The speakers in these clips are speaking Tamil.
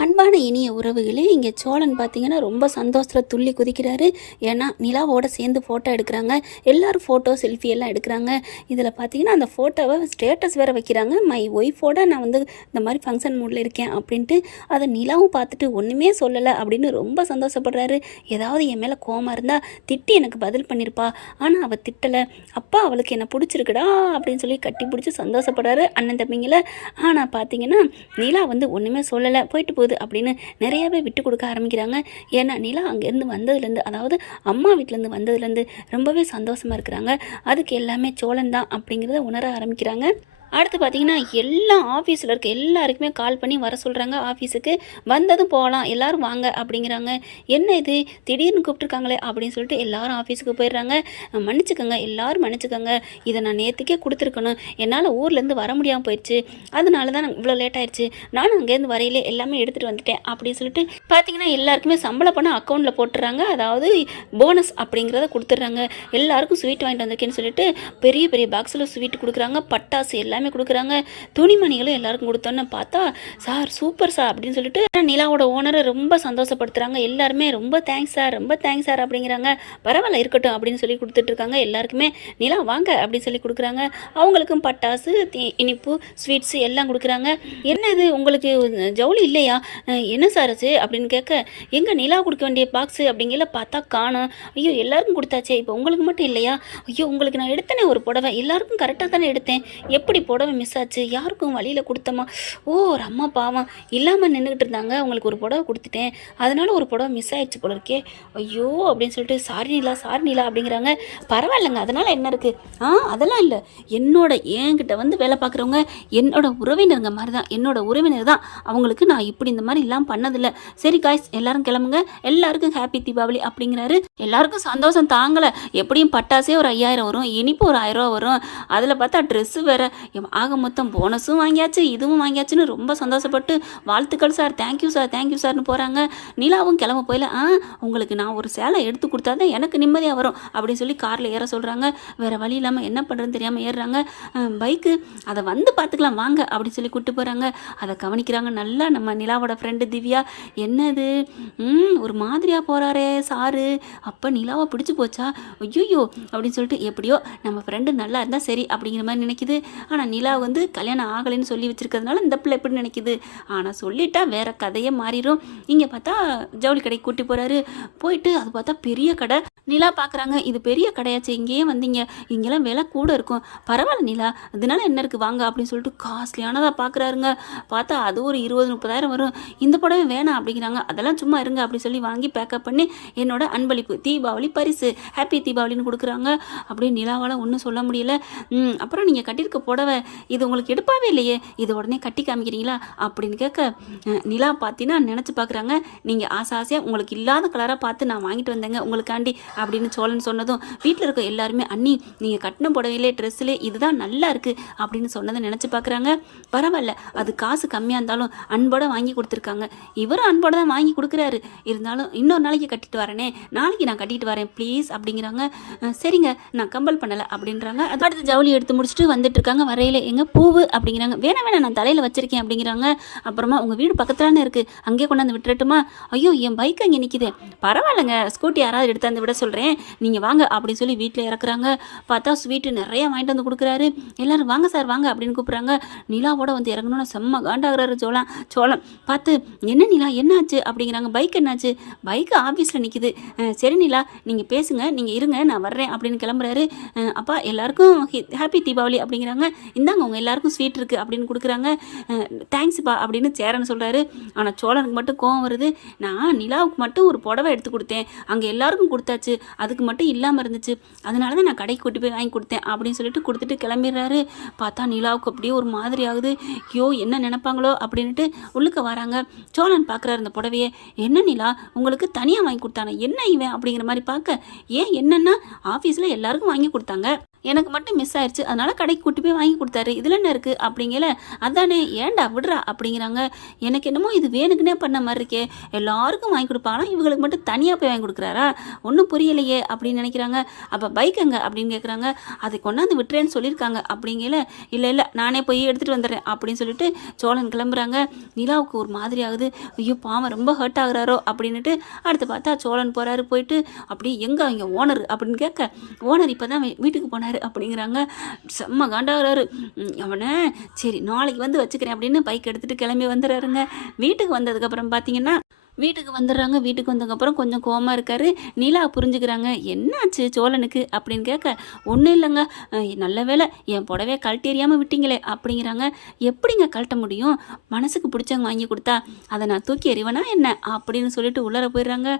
அன்பான இனிய உறவுகளே, இங்கே சோழன் பார்த்தீங்கன்னா ரொம்ப சந்தோஷத்தில் துள்ளி குதிக்கிறாரு. ஏன்னா நிலாவோட சேர்ந்து ஃபோட்டோ எடுக்கிறாங்க. எல்லோரும் ஃபோட்டோ செல்ஃபி எல்லாம் எடுக்கிறாங்க. இதில் பார்த்தீங்கன்னா அந்த ஃபோட்டோவை ஸ்டேட்டஸ் வேறு வைக்கிறாங்க. மை ஒய்ஃபோட நான் வந்து இந்த மாதிரி ஃபங்க்ஷன் மூடில் இருக்கேன் அப்படின்ட்டு. அதை நிலாவும் பார்த்துட்டு ஒன்றுமே சொல்லலை அப்படின்னு ரொம்ப சந்தோஷப்படுறாரு. ஏதாவது என் மேலே கோவமாக இருந்தால் திட்டி எனக்கு பதில் பண்ணியிருப்பா, ஆனால் அவள் திட்டலை. அப்பா அவளுக்கு என்ன பிடிச்சிருக்குடா அப்படின்னு சொல்லி கட்டி பிடிச்சி சந்தோஷப்படுறாரு அண்ணன் தம்பிங்கள. ஆனால் பார்த்தீங்கன்னா நிலா வந்து ஒன்றுமே சொல்லலை, போயிட்டு போகுது அப்படின்னு நிறையாவே விட்டு கொடுக்க ஆரம்பிக்கிறாங்க. ஏன்னா நிலா அங்கேருந்து வந்ததுலேருந்து, அதாவது அம்மா வீட்டிலேருந்து வந்ததுலேருந்து ரொம்பவே சந்தோஷமாக இருக்கிறாங்க. அதுக்கு எல்லாமே சோழன் தான் அப்படிங்கிறத உணர ஆரம்பிக்கிறாங்க. அடுத்து பார்த்திங்கன்னா எல்லா ஆஃபீஸில் இருக்க எல்லாருக்குமே கால் பண்ணி வர சொல்கிறாங்க ஆஃபீஸுக்கு. வந்ததும் போகலாம், எல்லோரும் வாங்க அப்படிங்கிறாங்க. என்ன இது திடீர்னு கூப்பிட்ருக்காங்களே அப்படின்னு சொல்லிட்டு எல்லோரும் ஆஃபீஸுக்கு போயிடுறாங்க. மன்னிச்சுக்கோங்க, எல்லோரும் மன்னிச்சுக்கோங்க, இதை நான் நேற்றுக்கே கொடுத்துருக்கணும், என்னால் ஊர்லேருந்து வர முடியாமல் போயிடுச்சு, அதனால தான் இவ்வளோ லேட் ஆயிடுச்சு, நானும் அங்கேருந்து வரையிலே எல்லாமே எடுத்துகிட்டு வந்துட்டேன் அப்படின்னு சொல்லிட்டு பார்த்திங்கன்னா எல்லாருக்குமே சம்பளம் பணம் அக்கௌண்ட்டில் போட்டுறாங்க. அதாவது போனஸ் அப்படிங்கிறத கொடுத்துட்றாங்க. எல்லாருக்கும் ஸ்வீட் வாங்கிட்டு வந்திருக்கேன்னு சொல்லிட்டு பெரிய பெரிய பாக்ஸில் ஸ்வீட் கொடுக்குறாங்க. பட்டாசு எல்லாமே கொடுக்குறாங்க. துணிமணிகளும் எல்லாருக்கும் கொடுத்தோன்னு பார்த்தா சார் சூப்பர் சார் அப்படின்னு சொல்லிட்டு நிலாவோட ஓனரை ரொம்ப சந்தோஷப்படுத்துறாங்க. எல்லாருமே ரொம்ப தேங்க்ஸ் சார், ரொம்ப தேங்க்ஸ் சார் அப்படிங்கிறாங்க. பரவாயில்ல இருக்கட்டும் அப்படின்னு சொல்லி கொடுத்துட்டு இருக்காங்க. எல்லாருக்குமே நிலா வாங்க அப்படின்னு சொல்லி கொடுக்குறாங்க. அவங்களுக்கும் பட்டாசு, இனிப்பு, ஸ்வீட்ஸு எல்லாம் கொடுக்குறாங்க. என்னது உங்களுக்கு ஜவுளி இல்லையா, என்ன சார் ஆச்சு அப்படின்னு கேட்க, எங்கள் நிலா கொடுக்க வேண்டிய பாக்ஸு அப்படிங்கிற பார்த்தா காணும். ஐயோ எல்லாருக்கும் கொடுத்தாச்சே, இப்போ உங்களுக்கு மட்டும் இல்லையா? ஐயோ உங்களுக்கு நான் எடுத்தேனே ஒரு புடவை, எல்லாருக்கும் கரெக்டாக தானே எடுத்தேன், எப்படி புடவை மிஸ் ஆச்சு, யாருக்கும் வழியில் கொடுத்தமா? ஓ ஒரு அம்மா பாவம் இல்லாமல் நின்றுக்கிட்டு இருந்தாங்க, உங்களுக்கு ஒரு புடவை கொடுத்துட்டேன், அதனால ஒரு புடவை மிஸ் ஆயிடுச்சு போல இருக்கே, ஐயோ அப்படின்னு சொல்லிட்டு சாரி நீலா அப்படிங்கிறாங்க. பரவாயில்லைங்க, அதனால் என்ன இருக்குது? அதெல்லாம் இல்லை, என்கிட்ட வந்து வேலை பார்க்குறவங்க என்னோட உறவினருங்க மாதிரி தான், என்னோட உறவினர் தான், அவங்களுக்கு நான் இப்படி இந்த மாதிரி எல்லாம் பண்ணதில்லை. சரி காய்ஸ் எல்லாரும் கிளம்புங்க, எல்லாருக்கும் ஹாப்பி தீபாவளி அப்படிங்கிறாரு. எல்லாருக்கும் சந்தோஷம் தாங்கலை. எப்படியும் பட்டாசே ஒரு 5000 வரும், இனிப்பு ஒரு 1000 ரூபா வரும், அதில் பார்த்தா ட்ரெஸ்ஸு வேறு, ஆக மொத்தம் போனஸும் வாங்கியாச்சு, இதுவும் வாங்கியாச்சுன்னு ரொம்ப சந்தோஷப்பட்டு வாழ்த்துக்கள் சார், தேங்க்யூ சார்னு போகிறாங்க. நிலாவும் கிளம்ப போயில, உங்களுக்கு நான் ஒரு சேலை எடுத்து கொடுத்தா தான் எனக்கு நிம்மதியாக வரும் அப்படின்னு சொல்லி காரில் ஏற சொல்கிறாங்க. வேறு வழி இல்லாமல் என்ன பண்ணுறதுன்னு தெரியாமல் ஏறுறாங்க. பைக்கு அதை வந்து பார்த்துக்கலாம் வாங்க அப்படின்னு சொல்லி கூப்பிட்டு போகிறாங்க. அதை கவனிக்கிறாங்க நல்லா நம்ம நிலாவோட ஃப்ரெண்டு திவ்யா. என்னது ஒரு மாதிரியாக போகிறாரே சாரு, அப்போ நிலாவை பிடிச்சி போச்சா, ஐயோ அப்படின்னு சொல்லிட்டு எப்படியோ நம்ம ஃப்ரெண்டு நல்லா இருந்தால் சரி அப்படிங்கிற மாதிரி நினைக்குது. ஆனால் நிலா வந்து கல்யாணம் ஆகலைன்னு சொல்லி வச்சுருக்கிறதுனால இந்த பிள்ளை எப்படி நினைக்குது, ஆனால் சொல்லிட்டா வேறு கதையே மாறிடும். இங்கே பார்த்தா ஜவுளி கடைக்கு கூட்டி போகிறாரு. போயிட்டு அது பார்த்தா பெரிய கடை. நிலா பார்க்குறாங்க, இது பெரிய கடையாச்சு, இங்கேயே வந்தீங்க, இங்கெல்லாம் விலை கூட இருக்கும், பரவாயில்ல நிலா, அதனால என்ன இருக்குது வாங்க அப்படின்னு சொல்லிட்டு காஸ்ட்லியானதாக பார்க்குறாருங்க. பார்த்தா அது ஒரு 20-30 வரும். இந்த புடவை வேணாம் அப்படிங்கிறாங்க. அதெல்லாம் சும்மா இருங்க அப்படின்னு சொல்லி வாங்கி பேக்கப் பண்ணி என்னோட அன்பளிப்பு தீபாவளி பரிசு ஹாப்பி தீபாவளின்னு கொடுக்குறாங்க. அப்படியே நிலாவால் ஒன்றும் சொல்ல முடியல. அப்புறம் நீங்கள் கட்டியிருக்க புடவை இது உங்களுக்கு எடுப்பாவே இல்லையே, இது உடனே கட்டி காமிக்கிறீங்களா அப்படின்னு கேட்க, நிலா பார்த்தீங்கன்னா நினச்சி பார்க்குறாங்க. நீங்கள் ஆசையாக உங்களுக்கு இல்லாத கலராக பார்த்து நான் வாங்கிட்டு வந்தேங்க உங்களுக்காண்டி அப்படின்னு சோழன் சொன்னதும் வீட்டில் இருக்க எல்லாருமே அண்ணி நீங்கள் கட்டின புடவையிலே ட்ரெஸ்ஸிலே இதுதான் நல்லா இருக்குது அப்படின்னு சொன்னதை நினச்சி பார்க்குறாங்க. பரவாயில்ல, அது காசு கம்மியாக இருந்தாலும் அன்போட வாங்கி கொடுத்துருக்காங்க, இவரும் அன்போட தான் வாங்கி கொடுக்குறாரு, இருந்தாலும் இன்னொரு நாளைக்கு கட்டிட்டு வரேனே, நாளைக்கு நான் கட்டிட்டு வரேன் ப்ளீஸ் அப்படிங்கிறாங்க. சரிங்க நான் கம்பல் பண்ணலை அப்படின்றாங்க. அது அடுத்து ஜவுளி எடுத்து முடிச்சுட்டு வந்துட்டு இருக்காங்க. வரையில எங்க பூவு அப்படிங்கிறாங்க. வேணாம் நான் தலையில் வச்சிருக்கேன் அப்படிங்கிறாங்க. அப்புறமா உங்கள் வீடு பக்கத்துலான்னு இருக்குது, அங்கேயே கொண்டாந்து விட்டுறட்டுமா? ஐயோ என் பைக் அங்கே நிற்கிது, பரவாயில்லைங்க ஸ்கூட்டி யாராவது எடுத்தாந்து விட சொல்கிறேன், நீங்கள் வாங்க அப்படின்னு சொல்லி வீட்டில் இறக்குறாங்க. பார்த்தா ஸ்வீட்டு நிறைய வாங்கிட்டு வந்து கொடுக்குறாரு. எல்லோரும் வாங்க சார் வாங்க அப்படின்னு கூப்பிட்றாங்க. நிலாவோட வந்து இறங்கணும்னு செம்ம காண்டாகிறாரு சோளம் பார்த்து. என்ன நிலா என்னாச்சு அப்படிங்கிறாங்க. பைக் என்னாச்சு? பைக்கு ஆஃபீஸில் நிற்கிது. சரி நிலா நீங்கள் பேசுங்க, நீங்கள் இருங்க நான் வர்றேன் அப்படின்னு கிளம்புறாரு. அப்பா எல்லாருக்கும் ஹாப்பி தீபாவளி அப்படிங்கிறாங்க. இந்தாங்க உங்கள் எல்லாருக்கும் ஸ்வீட் இருக்குது அப்படின்னு கொடுக்குறாங்க. தேங்க்ஸ்ப்பா அப்படின்னு சேரன்னு சொல்கிறாரு. ஆனால் சோழனுக்கு மட்டும் கோவம் வருது. நான் நிலாவுக்கு மட்டும் ஒரு புடவை எடுத்து கொடுத்தேன், அங்கே எல்லாருக்கும் கொடுத்தாச்சு, அதுக்கு மட்டும் இல்லாமல் இருந்துச்சு, அதனால தான் நான் கடைக்கு கூட்டி போய் வாங்கி கொடுத்தேன் அப்படின்னு சொல்லிட்டு கொடுத்துட்டு கிளம்பிடுறாரு. பார்த்தா நிலாவுக்கு அப்படியே ஒரு மாதிரி ஆகுது. ஐயோ என்ன நினைப்பாங்களோ அப்படின்ட்டு உள்ளுக்க வராங்க. சோழன் பார்க்குறாரு அந்த புடவையே. என்ன நிலா உங்களுக்கு தனியாக வாங்கி கொடுத்தானே, என்ன இவன் அப்படிங்கிற மாதிரி பார்க்க, ஏன் என்னன்னா ஆஃபீஸில் எல்லாருக்கும் வாங்கி கொடுத்தாங்க, எனக்கு மட்டும் மிஸ் ஆயிடுச்சு, அதனால் கடைக்கு கூட்டி போய் வாங்கி கொடுத்தாரு, இதில் என்ன இருக்குது அப்படிங்கல. அதானே, ஏன்டா விடுறா அப்படிங்கிறாங்க. எனக்கு என்னமோ இது வேணுக்குன்னே பண்ண மாதிரி இருக்கே, எல்லாருக்கும் வாங்கி கொடுப்பாங்க, இவங்களுக்கு மட்டும் தனியாக போய் வாங்கி கொடுக்குறாரா, ஒன்றும் புரியலையே அப்படின்னு நினைக்கிறாங்க. அப்போ பைக் எங்க அப்படின்னு கேட்குறாங்க. அதை கொண்டாந்து விட்டுறேன்னு சொல்லியிருக்காங்க அப்படிங்கல. இல்லை இல்லை நானே போய் எடுத்துகிட்டு வந்துடுறேன் அப்படின்னு சொல்லிட்டு சோழன் கிளம்புறாங்க. நிலாவுக்கு ஒரு மாதிரி ஆகுது. ஐயோ பாவம் ரொம்ப ஹர்ட் ஆகுறாரோ அப்படின்னுட்டு அடுத்து பார்த்தா சோழன் போகிறாரு. போயிட்டு அப்படியே எங்கே இங்கே ஓனர் அப்படின்னு கேட்க, ஓனர் இப்போ தான் வீட்டுக்கு போனார் அப்படிங்கிறாங்க. செம்ம காண்டாகிறாரு. அவனை சரி நாளைக்கு வந்து வச்சுக்கிறேன் அப்படின்னு பைக் எடுத்துகிட்டு கிளம்பி வந்துடுறாருங்க. வீட்டுக்கு வந்ததுக்கப்புறம் பார்த்தீங்கன்னா வீட்டுக்கு வந்துடுறாங்க. வீட்டுக்கு வந்ததுக்கப்புறம் கொஞ்சம் கோவமாக இருக்காரு. நிலா புரிஞ்சுக்கிறாங்க. என்னாச்சு சோழனுக்கு அப்படின்னு கேட்க, ஒன்றும் இல்லைங்க, நல்ல வேலை என் புடவையை கழட்டி எறியாமல் விட்டீங்களே அப்படிங்கிறாங்க. எப்படிங்க கழட்ட முடியும், மனசுக்கு பிடிச்சவங்க வாங்கி கொடுத்தா அதை நான் தூக்கி எறிவனா என்ன அப்படின்னு சொல்லிட்டு உள்ளர போயிடுறாங்க.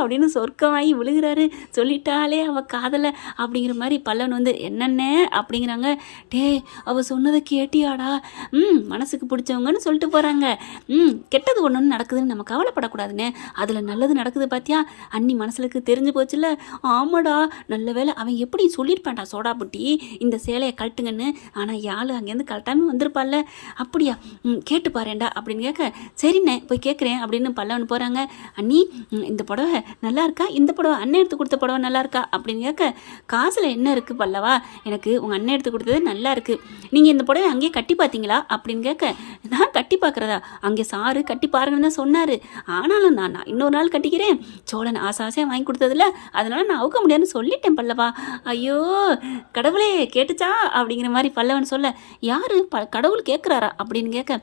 அப்படின்னு சொர்க்கமாகி விழுகிறாரு. சொல்லிட்டாலே அவள் காதலை அப்படிங்கிற மாதிரி பல்லவன் வந்து என்னென்ன அப்படிங்கிறாங்க. அவள் சொன்னதை கேட்டியாடா, மனசுக்கு பிடிச்சவங்கன்னு சொல்லிட்டு போகிறாங்க. கெட்டது ஒன்று நடக்குதுன்னு நம்ம கவலைப்படக்கூடாதுன்னு, அதில் நல்லது நடக்குது பார்த்தியா, அண்ணி மனசுக்கு தெரிஞ்சு போச்சுல்ல. ஆமாடா, நல்ல வேலை அவன் எப்படி சொல்லியிருப்பான்டா சோடா புட்டி இந்த சேலையை கழட்டுங்கன்னு. ஆனால் யாழ் அங்கேருந்து கழட்டாமல் வந்திருப்பாள்ல. அப்படியா, கேட்டு பாருண்டா அப்படின்னு கேட்க, சரிண்ணே போய் கேட்குறேன் அப்படின்னு பல்லவன் போகிறாங்க. அண்ணி இந்த புடவை நல்லா இருக்கா, இந்த புடவை அண்ணன் எடுத்து கொடுத்த புடவை நல்லா இருக்கா அப்படின்னு கேட்க, காசில் என்ன இருக்குது பல்லவா, எனக்கு உங்கள் அண்ணன் எடுத்து கொடுத்தது நல்லா இருக்குது, நீங்கள் இந்த புடவை அங்கேயே கட்டி பார்த்தீங்களா அப்படின்னு கேட்க, நான் கட்டி பார்க்குறதா, அங்கே சாரு கட்டி பாருங்கன்னு தான் சொன்னார், ஆனாலும் நான் இன்னொரு நாள் கட்டிக்கிறேன், சோழன் ஆசாசியாக வாங்கி கொடுத்ததில்ல, அதனால நான் அவுக்க முடியாதுன்னு சொல்லிட்டேன் பல்லவா. ஐயோ கடவுளே கேட்டுச்சா அப்படிங்கிற மாதிரி பல்லவன் சொல்ல, யாரு கடவுள் கேட்குறாரா அப்படின்னு கேட்க,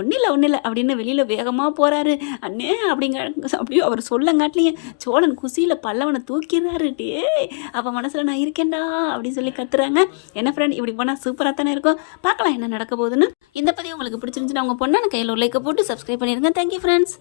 ஒன்றும் இல்லை அப்படின்னு வெளியில் வேகமாக போகிறாரு. அண்ணே அப்படியே அவர் சொல்லங்காட்டிலேயே சோழன் குசியில் பல்லவனை தூக்கிடுறாரு. அப்போ மனசில் நான் இருக்கேன்டா அப்படின்னு சொல்லி கத்துறாங்க. என்ன ஃப்ரெண்ட், இப்படி போனால் சூப்பராக தானே இருக்கும். பார்க்கலாம் என்ன நடக்க போகுதுன்னு. இந்த பதிவு உங்களுக்கு பிடிச்சிருந்துச்சுன்னா உங்கள் பொண்ணான கையில் ஒரு லைக்கை போட்டு சப்ஸ்கிரைப் பண்ணிடுங்க. Thank you friends.